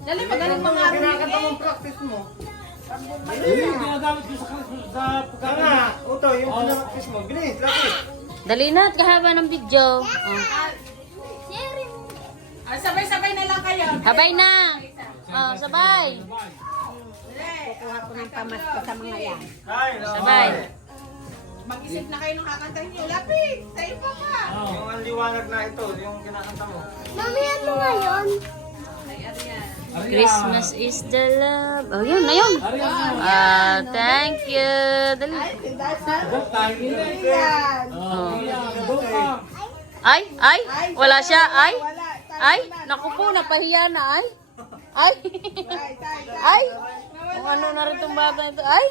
Dali, magaling mga Kinakanta mong practice mo. Yung ginagamit ko sa Tama, Uto, yung practice mo. Bilis, lapit. Dali na at kahaba ng video. Oh. Sabay-sabay na lang kayo. Sabay na. Oh, sabay. Kukuha ko ng pamasko sa mga yan. Sabay. Mag-isip na kayo ng kakantahin niyo. Lapit! Tayo pa pa! Yung ang liwanag na ito, yung kinakanta mo. Mami, ano ngayon? Ay, Arian. Christmas is the love. Oh, yun na yun. Thank you. Dali. Oh. Ay, wala siya. Ay, naku po, napahiya na. Ay. Kung ano na rin itong bata ito. Ay.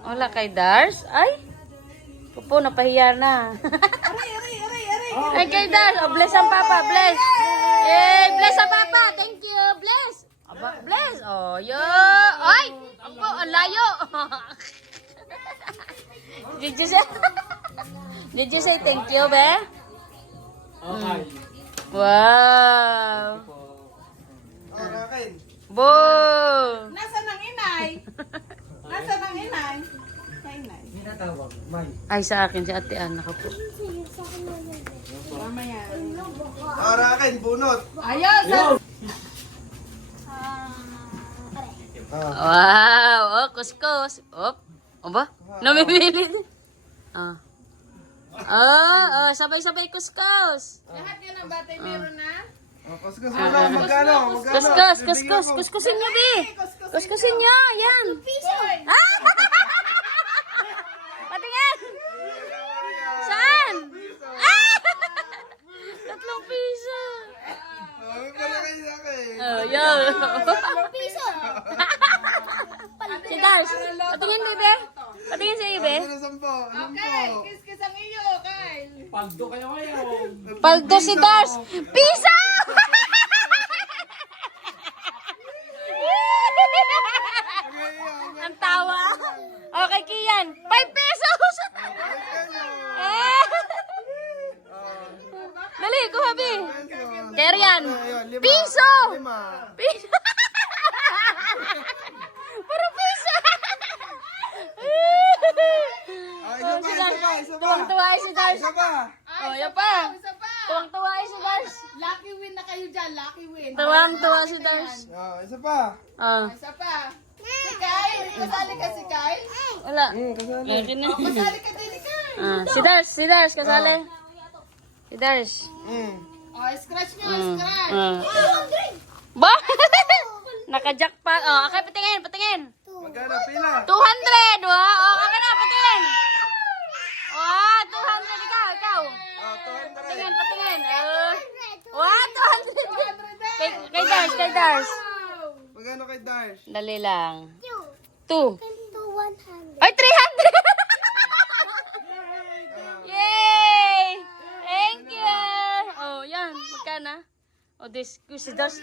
Wala kay Dars. Ay. Kupo, napahiya na. Ay, kay Dars. Oh, bless ang papa. Bless. Yay, bless ang papa. Thank you. Bless. Aba, bless. Oh, yo. Ay. Ako, ang layo. Did you say thank you, be? Okay. Wow. Arakin. Bo. Nasaan ang inay? Nasaan ang inay? Sa inay. Tinatawag, May. Ay, sa akin si Ate Ana ka po. Mamaya. Arakin, bunot. Ayun! Wow. Oh, kuskus. Op. O ba? Namimili din. Ah. Sabay-sabay kuskus. Lahat yan ang batay meron na? Kuskus mo lang, magkano? Kuskus, kuskus. Kuskusin niyo, Bi. Kuskusin niyo. Yan. Ah! Patingin. Saan? Ah! 3 piso. Para kayo sa akin. Oh, yo. Si Dars. Patingin, bebe. Patingin sa iyo, be. Ano, 10? Okay, kiss-kiss ang iyo, Kyle. Paldo kayo ngayon. Paldo si Dars. Piso! Ang tawa. Okay, Kian. 5 pesos! Eh. Dali, kuha, Bi. Kerian. Piso! Piso! Parang piso! Tuwang-tuwa ay si Dars. Isa pa. Oh, yan pa. Isa pa. Tuwang-tuwa ay si Dars. Lucky win na kayo dyan, lucky win. Tuwang-tuwa si Dars. Isa pa. Ah, Isa pa. Si Kyle, kasali ka si Kyle? wala. Kasali. Lagi na. Kasali ka din ni Kyle. Ah, si Dars, kasali. Si Dars. Oh, scratch nyo, scratch. Ba? Naka-jackpot. Oh, okay, patingin. Magkano pila? 200. Wow, oh, okay na, patingin. Wow, 200. Ikaw. Patingin. Wow, 200. Kay Dars. Magkano kay Darsh? Dali lang. 2. 100. Ay, 300. Yay! Thank you. Oh, yan. Magkana? Oh, this si Dars.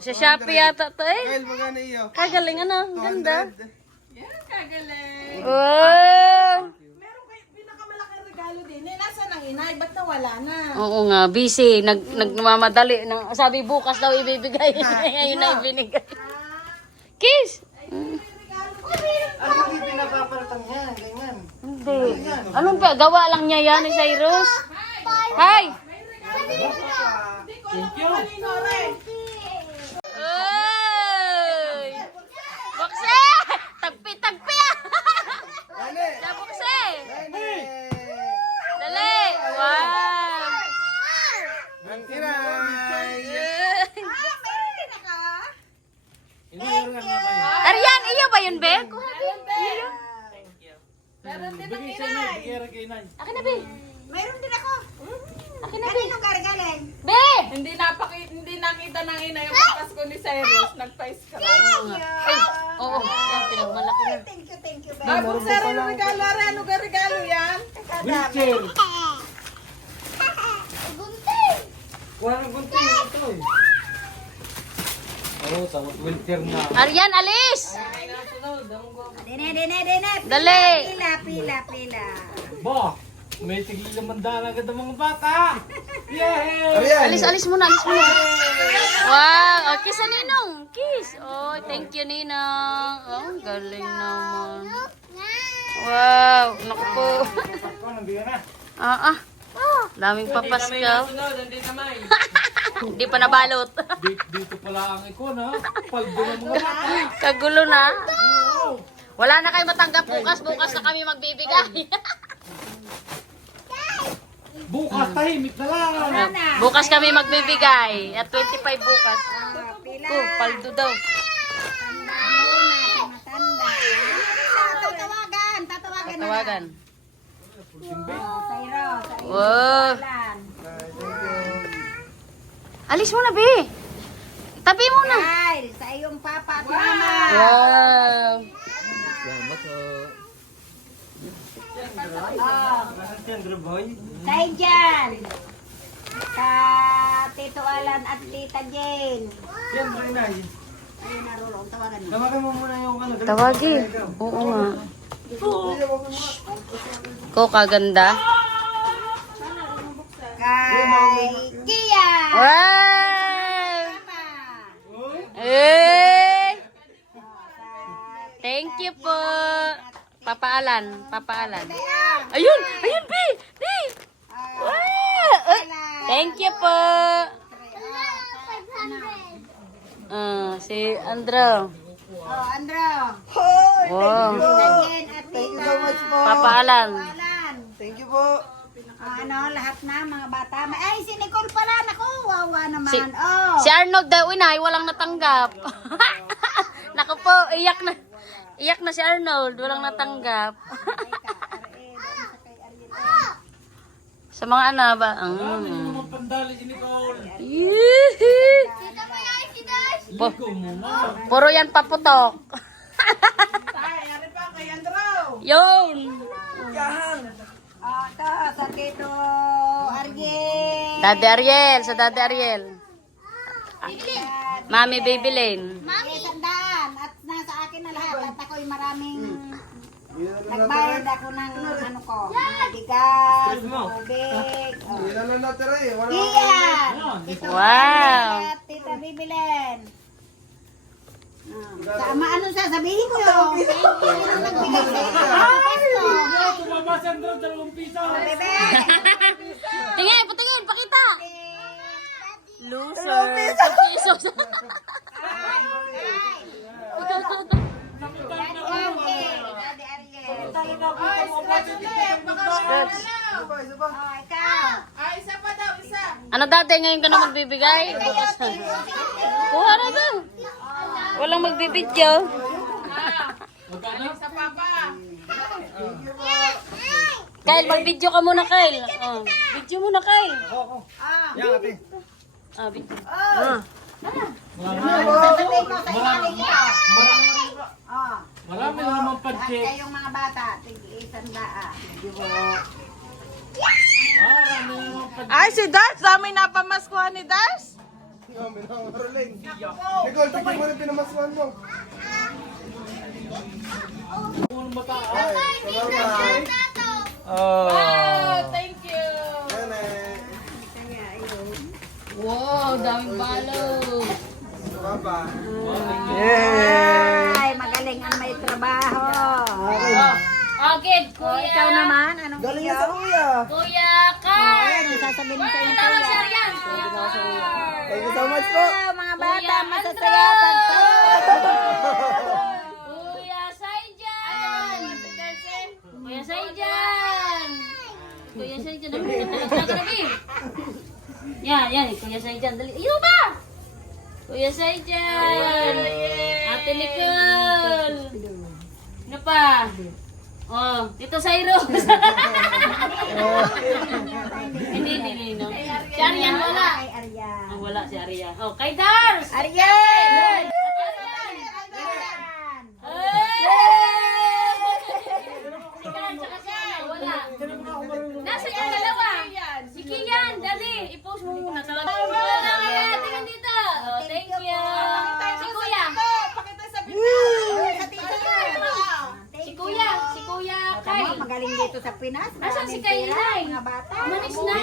Sa Shopee yata to eh. Kyle, magkano iyo? Kagaling ano, ang ganda. 200. Yan, kagaling. Wow! Meron kayo pinakamalaking regalo din. Eh, nasaan ang inay? Ba't nawala na? Oo nga, busy. Nagmamadali. Sabi bukas daw ibibigay. Ngayon na ibinigay. Kiss! Ano hindi pinapapalitan niya? Ganyan. Hindi. Anong pa? Gawa lang niya yan ni Cyrus. Hi! Thank you. Oy! Bukse! Tagpi! Dali! Sa bukse! Dali! Dali! Wow! Ang inay! Arian, iyo ba yun, Be? Meron din ang Bigay sa inyo. inay. Bigay kay Inay. Akin na, Be. Mayroon din ako. Akin na, Be. Anong gargaling? Be! Hindi nakita ng inay ang Pasko ni Cyrus. Nagpais ka lang. Ay, oo. Yan, pinagmalaki na. Thank you. Bagong sarili regalo. Ano ka regalo yan? Wheelchair. Wala nang gunting ito eh. Oo, tawag wheelchair na. Arian, alis! Dine. Dali! Pila. Ba, may tigil naman agad ang mga bata. Yay! Arian! Alis muna. Wow. Oh, kiss sa Ninong. Kiss. Oh, thank you, Ninong. Oh, galing naman. Wow. Naku po. Pasko, nandiyan na. Ah. Daming papaskaw. Sunod, hindi naman. Hindi pa nabalot. Dito pala ang ikon, ha? Paldo ng mga bata. Kagulo na. Wala na kayo matanggap bukas. Bukas na kami magbibigay. Bukas, tahimik na lang. Bukas kami magbibigay. At 25 bukas. Oh, paldo daw. Tatawagan. Wow. Alis mo na, Be. Tabi mo na. Sa iyong papa at mama. Wow. Salamat po. Sandro boy. Tayo dyan. Ka Tito Alan at Tita Jane. Siyempre, Inay. Ayun, narulong. Tawagan mo. Tawagan mo muna yung ano. Tawagin. Oo nga. Ko kaganda. Kay Kia. Wow! Eh! Thank you po. Papaalan. Ayun, Bi. Wow! Thank you po. Si Andrew. Oh, Andro. Wow. Tita Jane at Tita Papaalan. Alan. Thank you po. Lahat na mga bata. Ay, si Nicole pala. Naku, wawa naman. Si- Si Arnold daw inay, walang natanggap. Naku po, iyak na si Arnold, walang natanggap. Sa mga ana ba? Mga pandali si Nicole. Puro yan paputok. Ari pa kay Andro. Yun. Ito, sa Tito Ariel. Daddy Ariel, sa Daddy Ariel. Mami Baby Lane. Mami. Sandaan. At nasa akin na lahat. At ako'y maraming nagbayad ako ng ano ko. Mga bigas, tubig. Ilan na natira eh. Wala Iyan. Tito Wow. Ariel at Tita Bibilen. Sama ano sasabihin ko? Sino nagbigay sa iyo? Tumama si Andrew, 2 piso. Bebe. Tingin, patingin, pakita. Loser. Jesus. Ano dati ngayon ka na magbibigay? Kuha na ba? Walang magbibidyo. Kyle, mag-video ka muna, Kyle. Oh, video muna, Kyle. Yan ate. Video. Sasabihin ko sa ilalim ito. Marami na naman At pa-check. kayong mga bata, tig-isandaan. Marami na naman pa-check. Ay, si Dars! Dami na pamaskuhan ni Dars! Nicole, tignan mo rin pinamaswan mo. Salamat. Thank you! Yan eh. Wow, daming balot. Baba. Ay, magaling ang may trabaho. Okay, O, ikaw naman, anong Galing iyo? na sa kuya. Kuya Ayan, Kyle. sasabihin ko yung Tawag kuya. si Arian. Kuya Kyle. Thank you so much po. Hello, mga bata, Kuya masasaya Andro. pagto. Kuya Saijan. Kuya Saijan. Kuya Saijan. Dali. Yan. Kuya Saijan. Dali. Ayun ba? Kuya Saijan. Ate Nicole. Ano pa? Oh, Tito Cyrus. Hindi, no. Si Arian wala. Ay, Aryan. Oh, wala si Arian. Oh, kay Dars. Aryan! Wala. Nasa yung dalawa? Si Kian, dali. I-post mo muna. Wala kaya. Tingnan dito. Oh, thank you. Si Kuya. Si Kuya Kyle. Magaling dito sa Pinas. Nasaan si Maraming Kyle, pera, Nay? mga bata. Umalis na.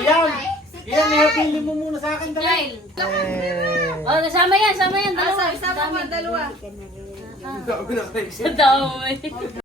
Iyan, ihapili mo muna sa akin. Dali. Kyle. Eh. Oh, sama yan, dalawa. Isa mo mga dalawa. Dami na kayo. Sa dami.